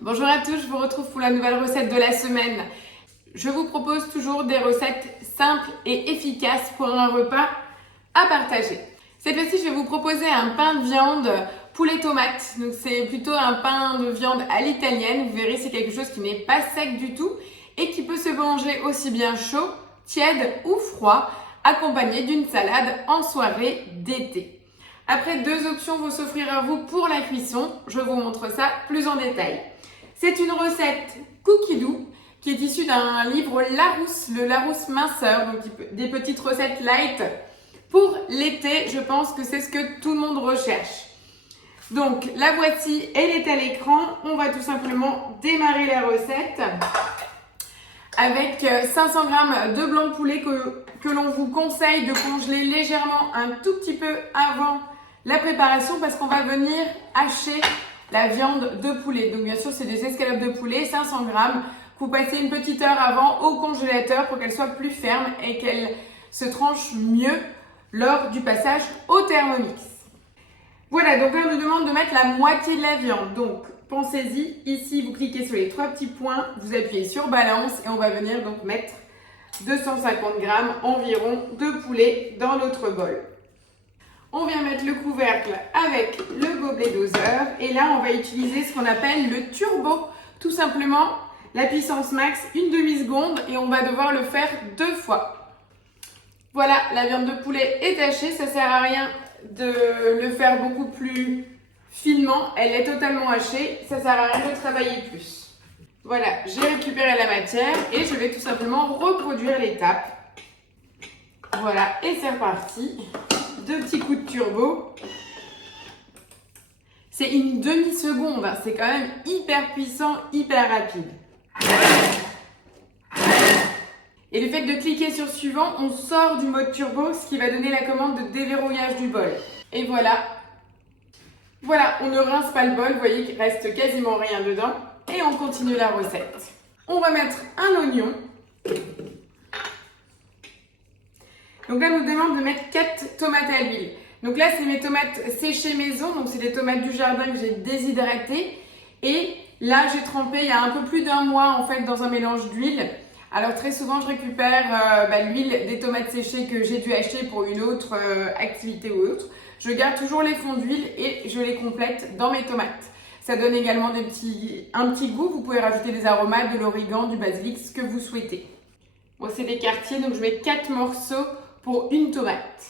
Bonjour à tous, je vous retrouve pour la nouvelle recette de la semaine. Je vous propose toujours des recettes simples et efficaces pour un repas à partager. Cette fois-ci, je vais vous proposer un pain de viande poulet tomate. Donc c'est plutôt un pain de viande à l'italienne. Vous verrez, c'est quelque chose qui n'est pas sec du tout et qui peut se manger aussi bien chaud, tiède ou froid, accompagné d'une salade en soirée d'été. Après, deux options vont s'offrir à vous pour la cuisson. Je vous montre ça plus en détail. C'est une recette cookie doux qui est issue d'un livre Larousse, le Larousse minceur, donc des petites recettes light pour l'été. Je pense que c'est ce que tout le monde recherche. Donc la voici, elle est à l'écran. On va tout simplement démarrer la recette avec 500 g de blanc de poulet que l'on vous conseille de congeler légèrement un tout petit peu avant la préparation parce qu'on va venir hacher la viande de poulet. Donc bien sûr, c'est des escalopes de poulet, 500 g. Vous passez une petite heure avant au congélateur pour qu'elle soit plus ferme et qu'elle se tranche mieux lors du passage au Thermomix. Voilà, donc là, on nous demande de mettre la moitié de la viande. Donc, pensez-y. Ici, vous cliquez sur les trois petits points, vous appuyez sur balance et on va venir donc mettre 250 g environ de poulet dans notre bol. On vient mettre le couvercle avec le gobelet doseur et là, on va utiliser ce qu'on appelle le turbo. Tout simplement, la puissance max, une demi-seconde et on va devoir le faire 2 fois. Voilà, la viande de poulet est hachée, ça sert à rien de le faire beaucoup plus finement, elle est totalement hachée, ça sert à rien de travailler plus. Voilà, j'ai récupéré la matière et je vais tout simplement reproduire l'étape. Voilà, et c'est reparti. 2 petits coups de turbo. C'est une demi-seconde, hein. C'est quand même hyper puissant, hyper rapide. Et le fait de cliquer sur suivant, on sort du mode turbo, ce qui va donner la commande de déverrouillage du bol. Et voilà. Voilà, on ne rince pas le bol, vous voyez qu'il reste quasiment rien dedans. Et on continue la recette. On va mettre un oignon. Donc là, on nous demande de mettre 4 tomates à l'huile. Donc là, c'est mes tomates séchées maison. Donc c'est des tomates du jardin que j'ai déshydratées. Et là, j'ai trempé il y a un peu plus d'1 mois en fait dans un mélange d'huile. Alors très souvent, je récupère l'huile des tomates séchées que j'ai dû acheter pour une autre activité ou autre. Je garde toujours les fonds d'huile et je les complète dans mes tomates. Ça donne également un petit goût. Vous pouvez rajouter des aromates, de l'origan, du basilic, ce que vous souhaitez. Bon, c'est des quartiers, donc je mets 4 morceaux pour une tomate.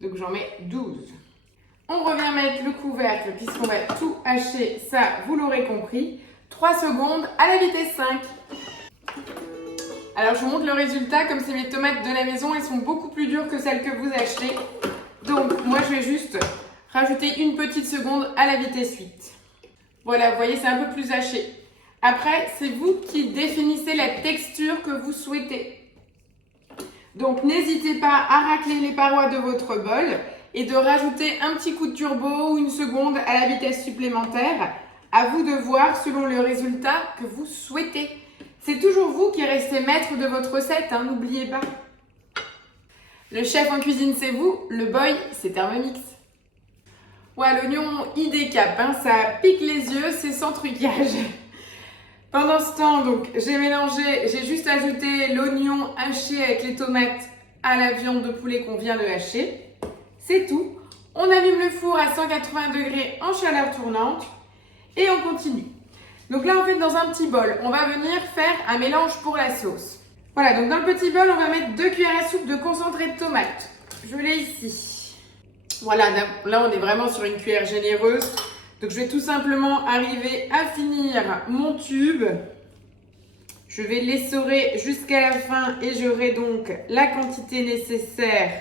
Donc j'en mets 12. On revient mettre le couvercle puisqu'on va tout hacher, ça vous l'aurez compris. 3 secondes à la vitesse 5. Alors je vous montre le résultat, comme c'est mes tomates de la maison, elles sont beaucoup plus dures que celles que vous achetez. Donc moi je vais juste rajouter une petite seconde à la vitesse 8. Voilà, vous voyez, c'est un peu plus haché. Après, c'est vous qui définissez la texture que vous souhaitez. Donc n'hésitez pas à racler les parois de votre bol et de rajouter un petit coup de turbo ou une seconde à la vitesse supplémentaire. À vous de voir selon le résultat que vous souhaitez. C'est toujours vous qui restez maître de votre recette, hein, n'oubliez pas. Le chef en cuisine, c'est vous. Le boy, c'est Thermomix. Ouais, l'oignon, il décape, hein, ça pique les yeux, c'est sans trucage. Pendant ce temps, donc, j'ai juste ajouté l'oignon haché avec les tomates à la viande de poulet qu'on vient de hacher. C'est tout. On allume le four à 180 degrés en chaleur tournante et on continue. Donc là, en fait, dans un petit bol, on va venir faire un mélange pour la sauce. Voilà, donc dans le petit bol, on va mettre 2 cuillères à soupe de concentré de tomate. Je l'ai ici. Voilà, là, on est vraiment sur une cuillère généreuse. Donc, je vais tout simplement arriver à finir mon tube. Je vais l'essorer jusqu'à la fin et j'aurai donc la quantité nécessaire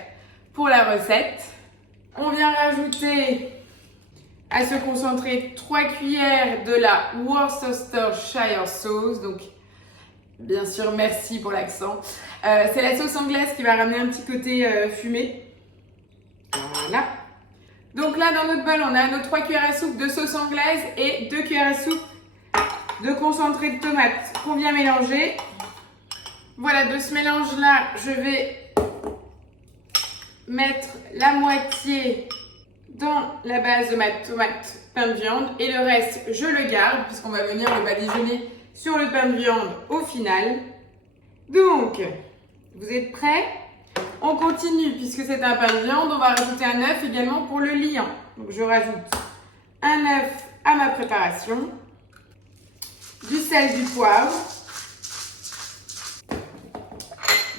pour la recette. On vient rajouter à ce concentré 3 cuillères de la Worcestershire sauce. Donc, bien sûr, merci pour l'accent. C'est la sauce anglaise qui va ramener un petit côté fumé. Voilà. Donc là, dans notre bol, on a nos 3 cuillères à soupe de sauce anglaise et 2 cuillères à soupe de concentré de tomate qu'on vient mélanger. Voilà, de ce mélange-là, je vais mettre la moitié dans la base de ma tomate pain de viande et le reste, je le garde puisqu'on va venir le badigeonner sur le pain de viande au final. Donc, vous êtes prêts? On continue puisque c'est un pain de viande, on va rajouter un œuf également pour le liant. Donc, je rajoute un œuf à ma préparation, du sel, du poivre,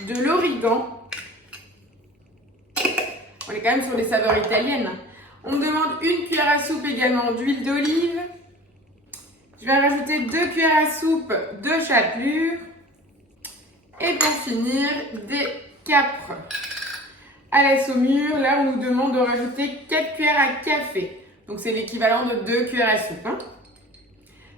de l'origan. On est quand même sur les saveurs italiennes. On me demande une cuillère à soupe également d'huile d'olive. Je vais rajouter 2 cuillères à soupe de chapelure. Et pour finir, des capres à la saumure. Là, on nous demande de rajouter 4 cuillères à café. Donc, c'est l'équivalent de 2 cuillères à soupe.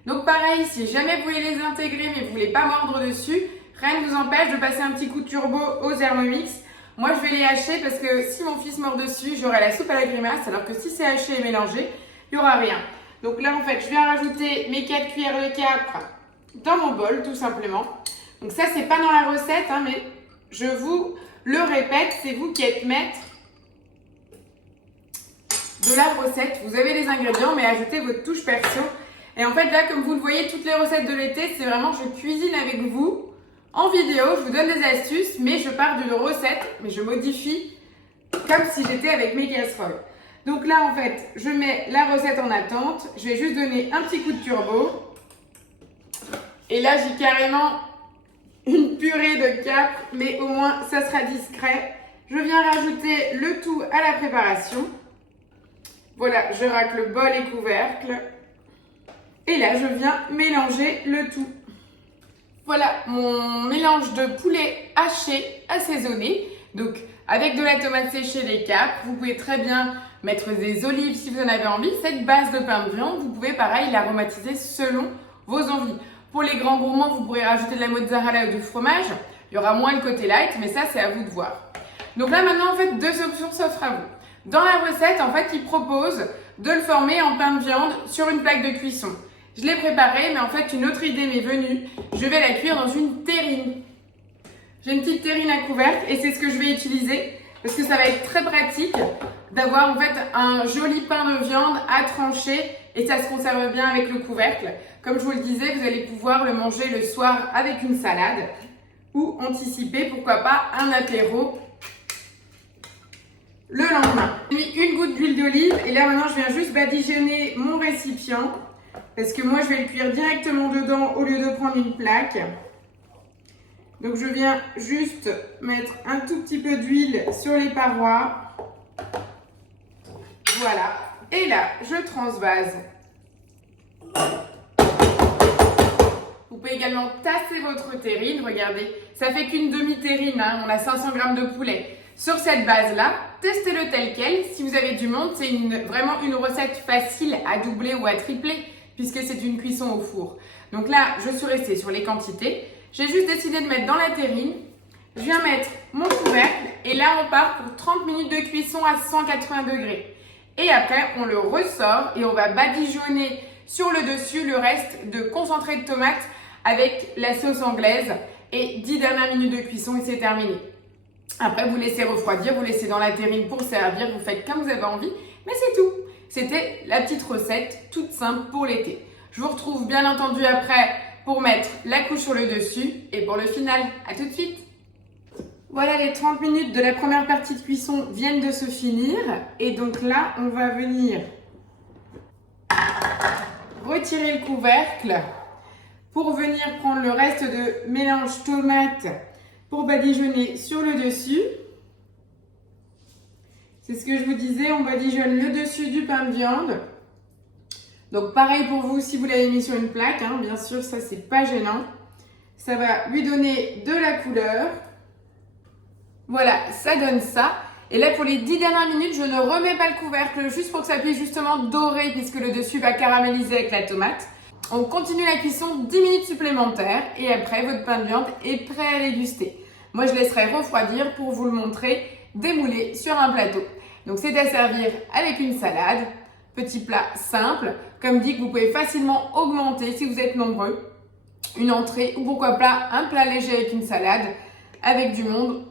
Donc, pareil, si jamais vous voulez les intégrer mais vous ne voulez pas mordre dessus, rien ne vous empêche de passer un petit coup de turbo au Thermomix. Moi, je vais les hacher parce que si mon fils mord dessus, j'aurai la soupe à la grimace. Alors que si c'est haché et mélangé, il n'y aura rien. Donc là, en fait, je viens rajouter mes 4 cuillères de capres dans mon bol, tout simplement. Donc ça, c'est pas dans la recette, hein, mais je vous le répète, c'est vous qui êtes maître de la recette. Vous avez les ingrédients, mais ajoutez votre touche perso. Et en fait, là, comme vous le voyez, toutes les recettes de l'été, c'est vraiment je cuisine avec vous. En vidéo, je vous donne des astuces, mais je pars d'une recette, mais je modifie comme si j'étais avec mes casseroles. Donc là, en fait, je mets la recette en attente. Je vais juste donner un petit coup de turbo. Et là, j'ai carrément une purée de capres, mais au moins, ça sera discret. Je viens rajouter le tout à la préparation. Voilà, je racle bol et couvercle. Et là, je viens mélanger le tout. Voilà mon mélange de poulet haché assaisonné. Donc, avec de la tomate séchée, des capres. Vous pouvez très bien mettre des olives si vous en avez envie. Cette base de pain de viande, vous pouvez pareil l'aromatiser selon vos envies. Pour les grands gourmands, vous pourrez rajouter de la mozzarella ou du fromage. Il y aura moins le côté light, mais ça, c'est à vous de voir. Donc là, maintenant, en fait, 2 options s'offrent à vous. Dans la recette, en fait, il propose de le former en pain de viande sur une plaque de cuisson. Je l'ai préparé, mais en fait, une autre idée m'est venue. Je vais la cuire dans une terrine. J'ai une petite terrine à couvercle et c'est ce que je vais utiliser parce que ça va être très pratique d'avoir en fait un joli pain de viande à trancher et ça se conserve bien avec le couvercle. Comme je vous le disais, vous allez pouvoir le manger le soir avec une salade ou anticiper, pourquoi pas, un apéro le lendemain. J'ai mis une goutte d'huile d'olive et là maintenant je viens juste badigeonner mon récipient parce que moi je vais le cuire directement dedans au lieu de prendre une plaque. Donc je viens juste mettre un tout petit peu d'huile sur les parois. Voilà. Et là, je transvase. Vous pouvez également tasser votre terrine. Regardez, ça fait qu'une demi-terrine. Hein. On a 500 g de poulet. Sur cette base-là, testez-le tel quel. Si vous avez du monde, c'est vraiment une recette facile à doubler ou à tripler puisque c'est une cuisson au four. Donc là, je suis restée sur les quantités. J'ai juste décidé de mettre dans la terrine. Je viens mettre mon couvercle et là, on part pour 30 minutes de cuisson à 180 degrés. Et après, on le ressort et on va badigeonner sur le dessus le reste de concentré de tomate avec la sauce anglaise. Et 10 dernières minutes de cuisson et c'est terminé. Après, vous laissez refroidir, vous laissez dans la terrine pour servir, vous faites comme vous avez envie. Mais c'est tout. C'était la petite recette toute simple pour l'été. Je vous retrouve bien entendu après pour mettre la couche sur le dessus et pour le final. À tout de suite. Voilà, les 30 minutes de la première partie de cuisson viennent de se finir. Et donc là, on va venir retirer le couvercle pour venir prendre le reste de mélange tomate pour badigeonner sur le dessus. C'est ce que je vous disais, on badigeonne le dessus du pain de viande. Donc pareil pour vous si vous l'avez mis sur une plaque, hein, bien sûr, ça c'est pas gênant. Ça va lui donner de la couleur. Voilà, ça donne ça. Et là pour les 10 dernières minutes, je ne remets pas le couvercle juste pour que ça puisse justement dorer puisque le dessus va caraméliser avec la tomate. On continue la cuisson 10 minutes supplémentaires et après votre pain de viande est prêt à déguster. Moi je laisserai refroidir pour vous le montrer démoulé sur un plateau. Donc c'est à servir avec une salade. Petit plat simple, comme dit que vous pouvez facilement augmenter si vous êtes nombreux. Une entrée ou pourquoi pas un plat léger avec une salade. Avec du monde,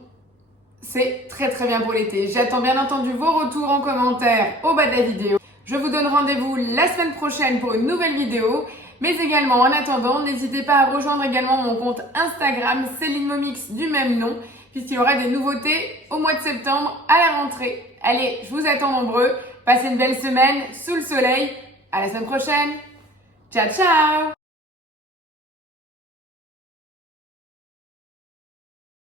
c'est très très bien pour l'été. J'attends bien entendu vos retours en commentaire au bas de la vidéo. Je vous donne rendez-vous la semaine prochaine pour une nouvelle vidéo. Mais également, en attendant, n'hésitez pas à rejoindre également mon compte Instagram, Céline Momix du même nom, puisqu'il y aura des nouveautés au mois de septembre à la rentrée. Allez, je vous attends nombreux. Passez une belle semaine sous le soleil. À la semaine prochaine. Ciao, ciao!